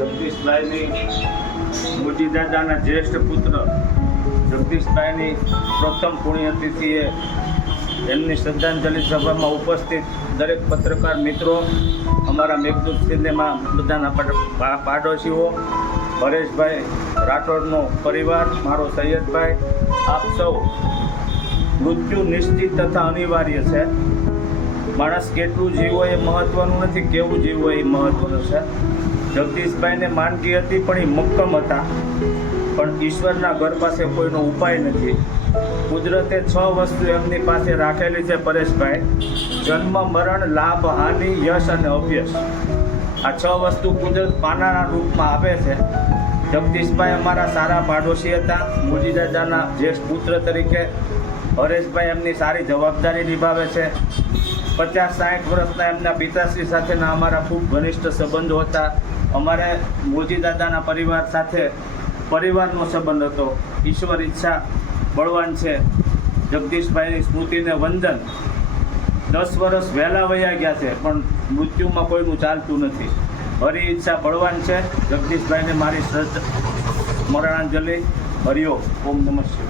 જગદીશભાઈની મોટી દાદાના જ્યેષ્ઠ પુત્ર જગદીશભાઈની પ્રથમ પુણ્યતિથિએ એમની શ્રદ્ધાંજલિ સભામાં ઉપસ્થિત દરેક પત્રકાર મિત્રો, અમારા મેઘદૂત સિનેમા બધાના પાડોશીઓ, પરેશભાઈ રાઠોડનો પરિવાર, મારો સૈયદભાઈ, આપ સૌ, મૃત્યુ નિશ્ચિત તથા અનિવાર્ય છે. માણસ કેટલું જીવો એ મહત્વનું નથી, કેવું જીવો એ મહત્વનું છે. જગદીશભાઈને માંદગી હતી પણ એ મક્કમ હતા. પણ ઈશ્વરના ઘર પાસે કોઈનો ઉપાય નથી. કુદરતે 6 વસ્તુ એમની પાસે રાખેલી છે પરેશભાઈ: જન્મ, મરણ, લાભ, હાનિ, યશ અને અભ્યસ. આ 6 વસ્તુ કુદરત પાનાના રૂપમાં આપે છે. જગદીશભાઈ અમારા સારા પાડોશી હતા. મોજી દાદાના જ્યેષ્ઠ પુત્ર તરીકે હરેશભાઈ એમની સારી જવાબદારી નિભાવે છે. 50-60 વર્ષના એમના પિતાશ્રી સાથેના અમારા ખૂબ ઘનિષ્ઠ સંબંધો હતા. અમારે મોજી દાદાના પરિવાર સાથે પરિવારનો સંબંધ હતો. ઈશ્વર ઈચ્છા બળવાન છે. જગદીશભાઈની સ્મૃતિને વંદન. 10 વર્ષ વહેલા વયા ગયા છે, પણ મૃત્યુમાં કોઈનું ચાલતું નથી. હરિ ઈચ્છા બળવાન છે. જગદીશભાઈને મારી મરણાંજલિ. હરિઓમ. ઓમ નમઃ શિવાય.